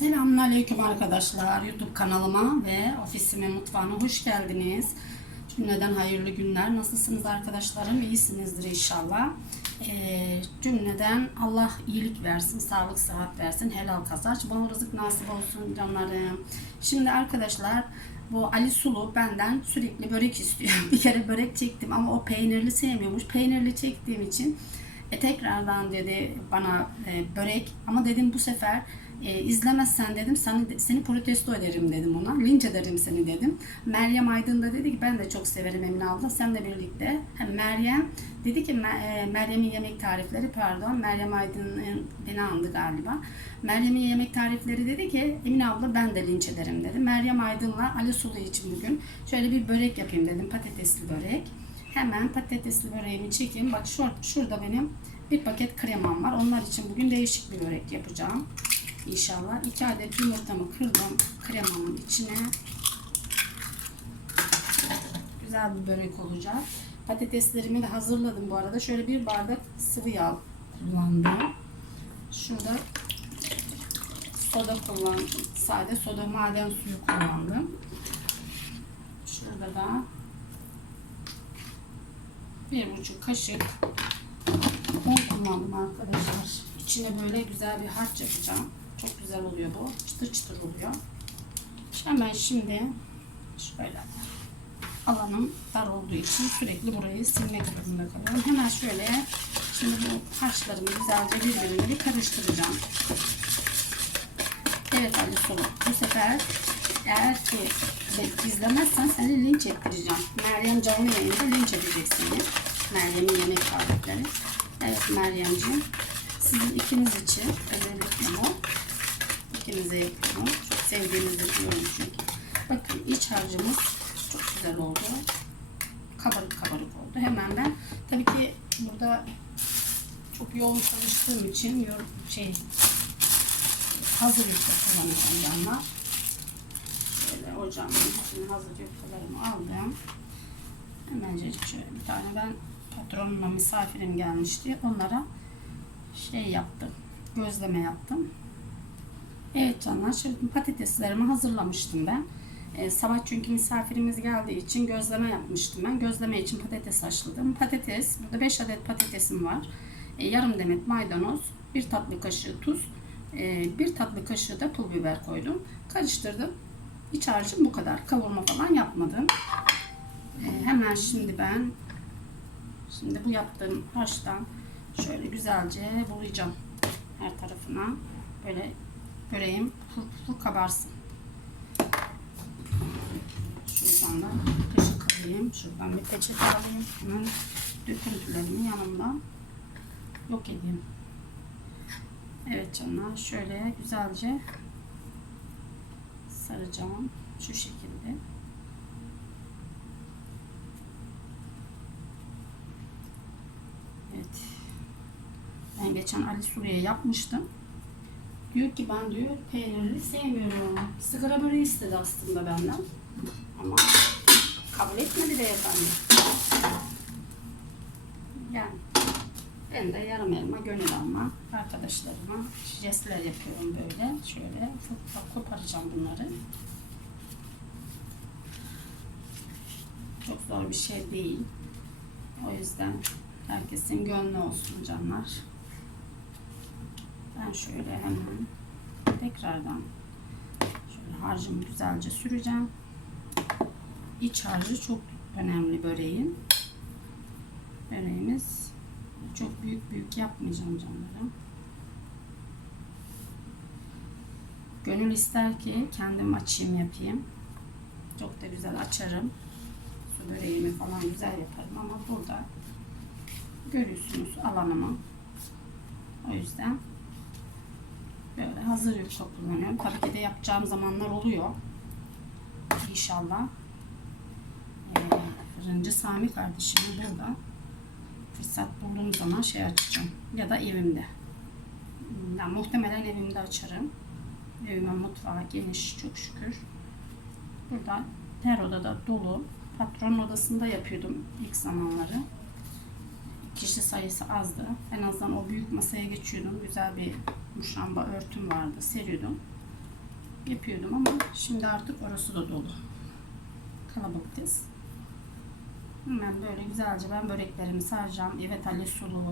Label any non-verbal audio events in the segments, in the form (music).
Selamünaleyküm arkadaşlar. YouTube kanalıma ve ofisime mutfağına hoş geldiniz. Cümleden hayırlı günler. Nasılsınız arkadaşlarım? İyisinizdir inşallah. Ee, cümleden Allah iyilik versin, sağlık, sıhhat versin, helal kazanç, bol rızık nasip olsun canlarım. Şimdi arkadaşlar bu Ali Sulu benden sürekli börek istiyor. (laughs) Bir kere börek çektim ama o peynirli sevmiyormuş. Peynirli çektiğim için e, tekrardan dedi bana e, börek ama dedim bu sefer e, izlemezsen dedim seni, seni protesto ederim dedim ona. Linç ederim seni dedim. Meryem Aydın da dedi ki ben de çok severim Emine abla senle birlikte. Hem Meryem dedi ki e, Meryem'in yemek tarifleri pardon Meryem Aydın beni andı galiba. Meryem'in yemek tarifleri dedi ki Emine abla ben de linç ederim dedi. Meryem Aydın'la Ali Sulu için bugün şöyle bir börek yapayım dedim patatesli börek. Hemen patatesli böreğimi çekeyim. Bak şur, şurada benim bir paket kremam var. Onlar için bugün değişik bir börek yapacağım. İnşallah. 2 adet yumurtamı kırdım kremamın içine. Güzel bir börek olacak. Patateslerimi de hazırladım bu arada. Şöyle bir bardak sıvı yağ kullandım. Şurada soda kullandım. Sade soda maden suyu kullandım. Şurada da bir buçuk kaşık un kullandım arkadaşlar. İçine böyle güzel bir harç yapacağım. Çok güzel oluyor bu. Çıtır çıtır oluyor. Hemen şimdi şöyle alanım dar olduğu için sürekli burayı silmek zorunda kalıyorum. Hemen şöyle şimdi bu harçlarımı güzelce birbirine bir karıştıracağım. Evet Ali Sulu. Bu sefer eğer ki izlemezsen seni linç ettireceğim. Meryem canlı yayında linç edecek seni. Meryem'in yemek tarifleri. Evet Meryemciğim. Sizin ikiniz için özellikle bu. İkinize yapıyorum. Çok sevdiğinizi biliyorum çünkü. Bakın iç harcımız çok güzel oldu. Kabarık kabarık oldu. Hemen ben tabii ki burada çok yoğun çalıştığım için yor şey hazır yufka kullanacağım yanına. Ocağımın üstüne hazır yufkalarımı aldım. Hemencecik şöyle bir tane ben patronumla misafirim gelmişti. Onlara şey yaptım. Gözleme yaptım. Evet canlar şimdi patateslerimi hazırlamıştım ben. Ee, sabah çünkü misafirimiz geldiği için gözleme yapmıştım ben. Gözleme için patates haşladım. Patates, burada 5 adet patatesim var. Ee, yarım demet maydanoz, bir tatlı kaşığı tuz, e, bir tatlı kaşığı da pul biber koydum. Karıştırdım. İç harcım bu kadar. Kavurma falan yapmadım. Ee, hemen şimdi ben şimdi bu yaptığım haştan şöyle güzelce bulayacağım her tarafına. Böyle böreğim pul pul kabarsın. Şuradan da kaşık alayım. Şuradan bir peçete alayım. Hemen döküntülerimi yanımdan yok edeyim. Evet canlar şöyle güzelce saracağım. Şu şekilde. Evet. Ben geçen Ali Suriye yapmıştım. Diyor ki ben diyor peynirli sevmiyorum. Sigara böreği istedi aslında benden. Ama kabul etmedi beyefendi. Ben de yarım elma gönül alma arkadaşlarıma jestler yapıyorum böyle. Şöyle koparacağım bunları. Çok zor bir şey değil. O yüzden herkesin gönlü olsun canlar. Ben şöyle hemen tekrardan şöyle harcımı güzelce süreceğim. İç harcı çok önemli böreğin. Böreğimiz çok büyük büyük yapmayacağım canlarım. Gönül ister ki kendim açayım yapayım. Çok da güzel açarım. Su böreğimi falan güzel yaparım ama burada görüyorsunuz alanımı. O yüzden böyle hazır yufka kullanıyorum. Tabii ki de yapacağım zamanlar oluyor. İnşallah. Ee, fırıncı Sami kardeşimi burada fırsat bulduğum zaman şey açacağım. Ya da evimde. Yani muhtemelen evimde açarım. Evimin mutfağı geniş çok şükür. Burada her odada dolu. Patron odasında yapıyordum ilk zamanları. Kişi sayısı azdı. En azından o büyük masaya geçiyordum. Güzel bir muşamba örtüm vardı. Seriyordum. yapıyordum ama şimdi artık orası da dolu. Kalabalıkız. Hemen böyle güzelce ben böreklerimi saracağım. Evet Ali Sulu.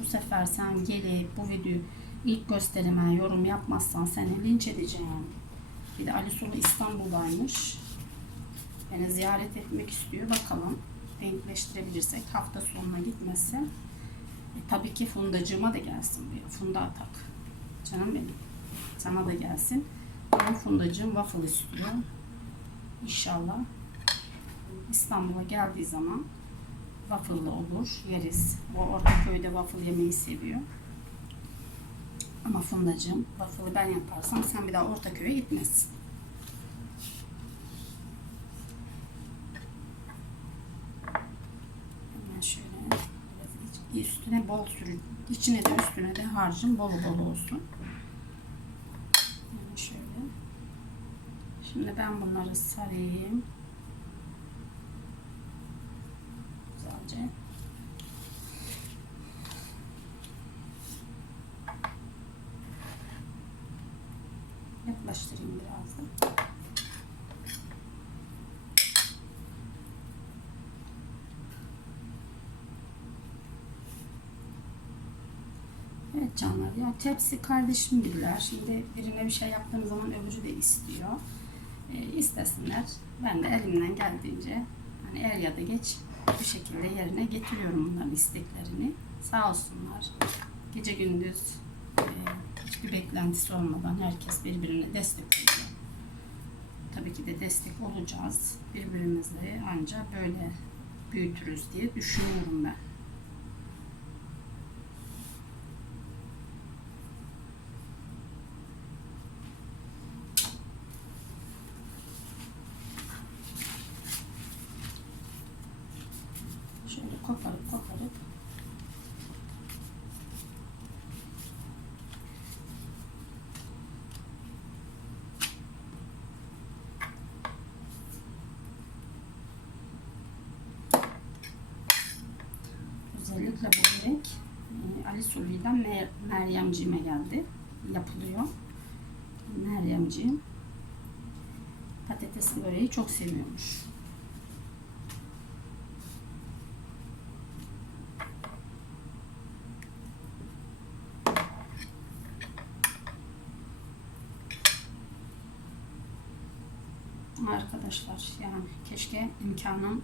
Bu sefer sen gelip bu videoyu ilk gösterime yorum yapmazsan seni linç edeceğim. Bir de Ali Sulu İstanbul'daymış. Beni ziyaret etmek istiyor. Bakalım denkleştirebilirsek hafta sonuna gitmesi. E, tabii ki Fundacığıma da gelsin. bu. Funda Atak. Canım benim. Sana da gelsin. Ama Fundacığım waffle istiyor. İnşallah İstanbul'a geldiği zaman waffle'lı olur. Yeriz. O Ortaköy'de waffle yemeyi seviyor. Ama Fundacığım waffle'ı ben yaparsam sen bir daha Ortaköy'e gitmezsin. Hemen şöyle üstüne bol sürü, içine de üstüne de harcım bol bol olsun. Yani şöyle. Şimdi ben bunları sarayım. Güzelce. Yaklaştırayım biraz da. Evet canlar ya tepsi kardeşim gibiler. Şimdi birine bir şey yaptığım zaman öbürü de istiyor. E, istesinler. Ben de elimden geldiğince hani er ya da geç bir şekilde yerine getiriyorum bunların isteklerini. Sağ olsunlar. Gece gündüz e, hiçbir beklentisi olmadan herkes birbirine destek oluyor. Tabii ki de destek olacağız. Birbirimizle ancak böyle büyütürüz diye düşünüyorum ben. Börek e, Ali Sulu'dan Mer Meryemciğime geldi. Yapılıyor. Meryemciğim patatesli böreği çok seviyormuş. arkadaşlar yani keşke imkanım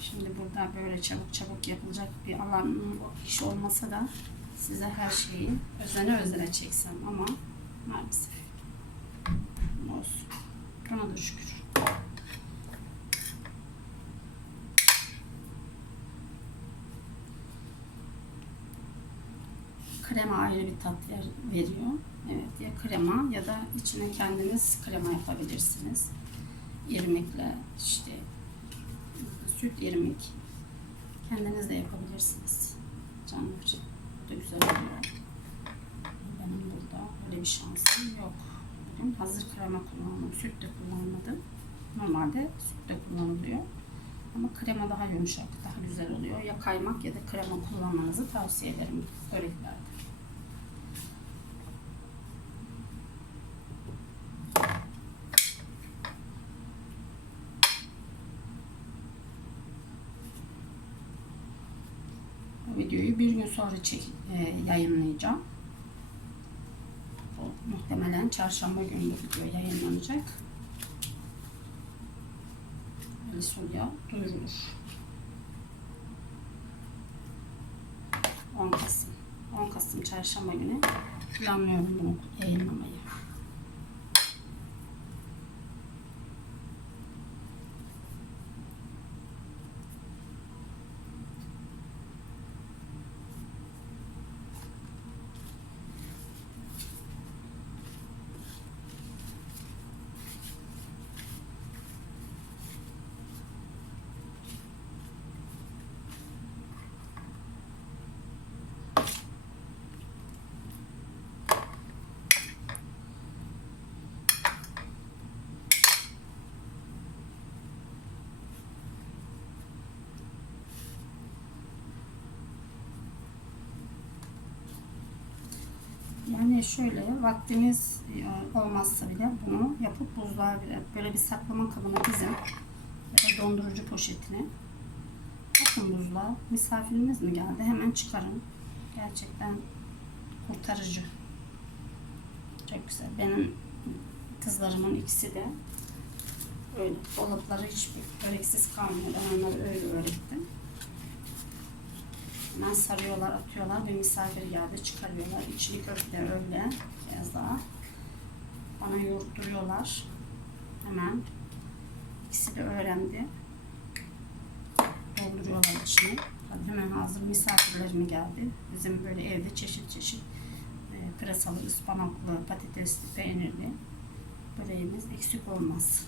şimdi burada böyle çabuk çabuk yapılacak bir alan iş olmasa da size her şeyi özene özene çeksem ama maalesef olsun. Buna da şükür. Krema ayrı bir tat ver, veriyor. Evet ya krema ya da içine kendiniz krema yapabilirsiniz irmikle işte süt irmik kendiniz de yapabilirsiniz. Canlar bu da güzel oluyor. Benim burada öyle bir şansım yok. Bugün hazır krema kullandım. Süt de kullanmadım. Normalde süt de kullanılıyor. Ama krema daha yumuşak, daha güzel oluyor. Ya kaymak ya da krema kullanmanızı tavsiye ederim böreklerde. Bu videoyu bir gün sonra çek, e, yayınlayacağım. Bu muhtemelen çarşamba günü bu video yayınlanacak. Ali Solya duyurulur. 10 Kasım. 10 Kasım çarşamba günü planlıyorum bunu yayınlamayı. Yani şöyle vaktimiz e, olmazsa bile bunu yapıp buzluğa böyle bir saklama kabına dizin. Ya dondurucu poşetine. Atın buzluğa. Misafiriniz mi geldi? Hemen çıkarın. Gerçekten kurtarıcı. Çok güzel. Benim kızlarımın ikisi de öyle. Dolapları hiçbir böreksiz kalmıyor. Ben onları öyle öğrettim. Hemen sarıyorlar, atıyorlar. Bir misafir geldi, çıkarıyorlar. İçli köfte öyle. Biraz daha. Bana yoğurtturuyorlar. Hemen. İkisi de öğrendi. Dolduruyorlar içine. Tabii hemen hazır misafirlerim geldi. Bizim böyle evde çeşit çeşit e, pırasalı, ıspanaklı, patatesli, peynirli böreğimiz eksik olmaz.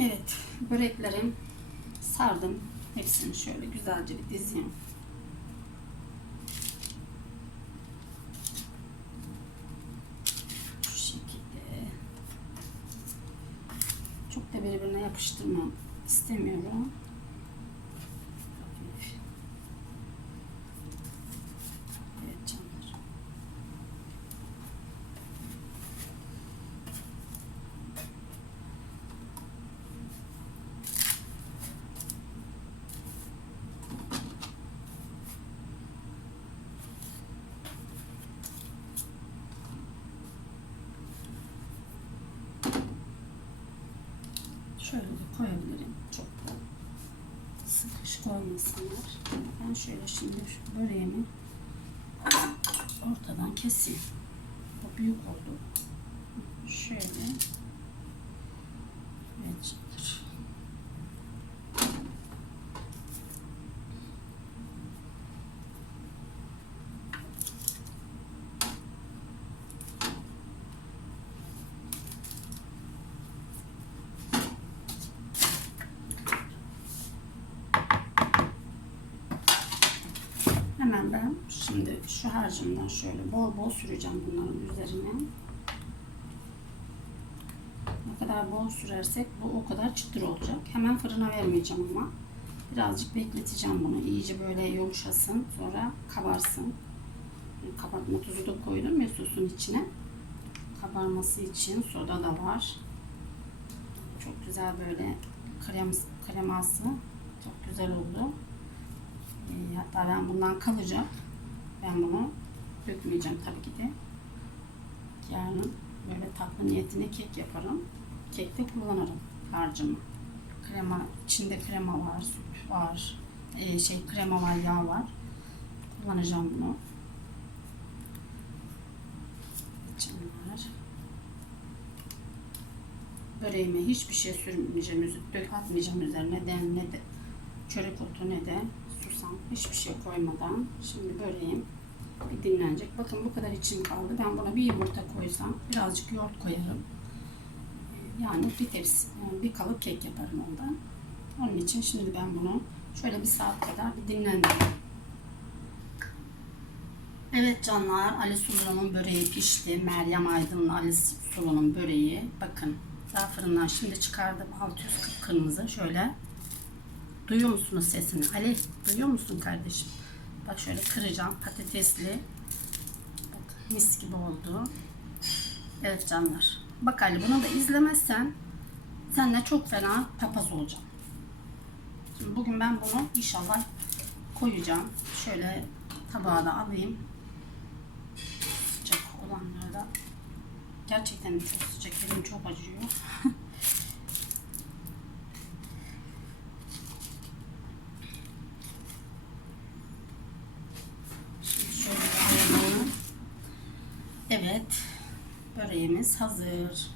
Evet, böreklerim sardım. Hepsini şöyle güzelce bir dizeyim. Şu şekilde. Çok da birbirine yapıştırmam istemiyorum. Hafif. Evet canlar. Şöyle koyabilirim. Çok da sıkış koymasınlar. Ben şöyle şimdi şu böreğimi ortadan keseyim. Bu büyük oldu. Şöyle. Evet. canlar. Hemen ben şimdi şu harcımdan şöyle bol bol süreceğim bunların üzerine. Ne kadar bol sürersek bu o kadar çıtır olacak. Hemen fırına vermeyeceğim ama. Birazcık bekleteceğim bunu. İyice böyle yumuşasın. Sonra kabarsın. Kabartma tuzu da koydum ya sosun içine. Kabarması için soda da var. Çok güzel böyle krem, kreması. Çok güzel oldu. E, Hatta ben bundan kalacak. Ben bunu dökmeyeceğim tabii ki de. Yarın böyle tatlı niyetine kek yaparım. Kekte kullanırım harcımı. Krema, içinde krema var, süt var, e, şey krema var, yağ var. Kullanacağım bunu. Canlar. Böreğime hiçbir şey sürmeyeceğim, dök atmayacağım üzerine de ne de çörek otu ne de hiçbir şey koymadan şimdi böreğim bir dinlenecek. Bakın bu kadar içim kaldı. Ben buna bir yumurta koysam birazcık yoğurt koyarım. Yani bir tepsi, bir kalıp kek yaparım ondan. Onun için şimdi ben bunu şöyle bir saat kadar bir dinlendireyim. Evet canlar, Ali Sulu'nun böreği pişti. Meryem Aydın'la Ali Sulu'nun böreği. Bakın, daha fırından şimdi çıkardım. 600 kırmızı. Şöyle. Duyuyor musunuz sesini? Ali, duyuyor musun kardeşim? Bak şöyle kıracağım. Patatesli. Bak, mis gibi oldu. Evet canlar. Bak Ali, bunu da izlemezsen senle çok fena papaz olacağım. Şimdi bugün ben bunu inşallah koyacağım. Şöyle tabağa da alayım. Sıcak olanları da gerçekten çok sıcak. Elim çok acıyor. (laughs) Şimdi şöyle alalım. Evet. Böreğimiz hazır.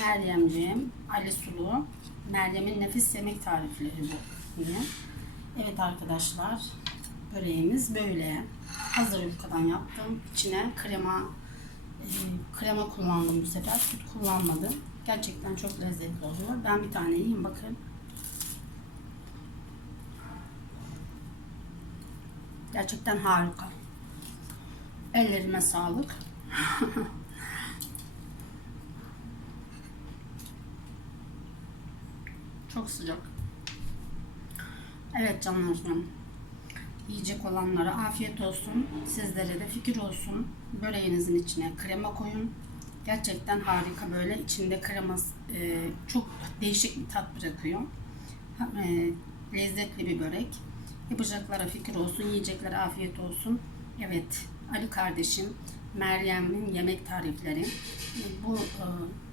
Meryemciğim, Ali Sulu. Meryem'in nefis yemek tarifleri bu. Evet arkadaşlar. Böreğimiz böyle. Hazır yufkadan yaptım. İçine krema e, krema kullandım bu sefer. Süt kullanmadım. Gerçekten çok lezzetli oluyor. Ben bir tane yiyeyim bakın. Gerçekten harika. Ellerime sağlık. (laughs) Çok sıcak. Evet canlarım. Yiyecek olanlara afiyet olsun. Sizlere de fikir olsun. Böreğinizin içine krema koyun. Gerçekten harika böyle. içinde krema e, çok değişik bir tat bırakıyor. E, lezzetli bir börek. Yapacaklara fikir olsun. Yiyeceklere afiyet olsun. Evet. Ali kardeşim Meryem'in yemek tarifleri. Bu e,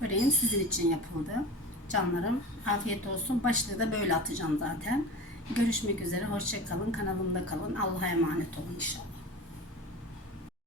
böreğin sizin için yapıldı. Canlarım afiyet olsun. Başlığı da böyle atacağım zaten. Görüşmek üzere. Hoşça kalın. Kanalımda kalın. Allah'a emanet olun inşallah.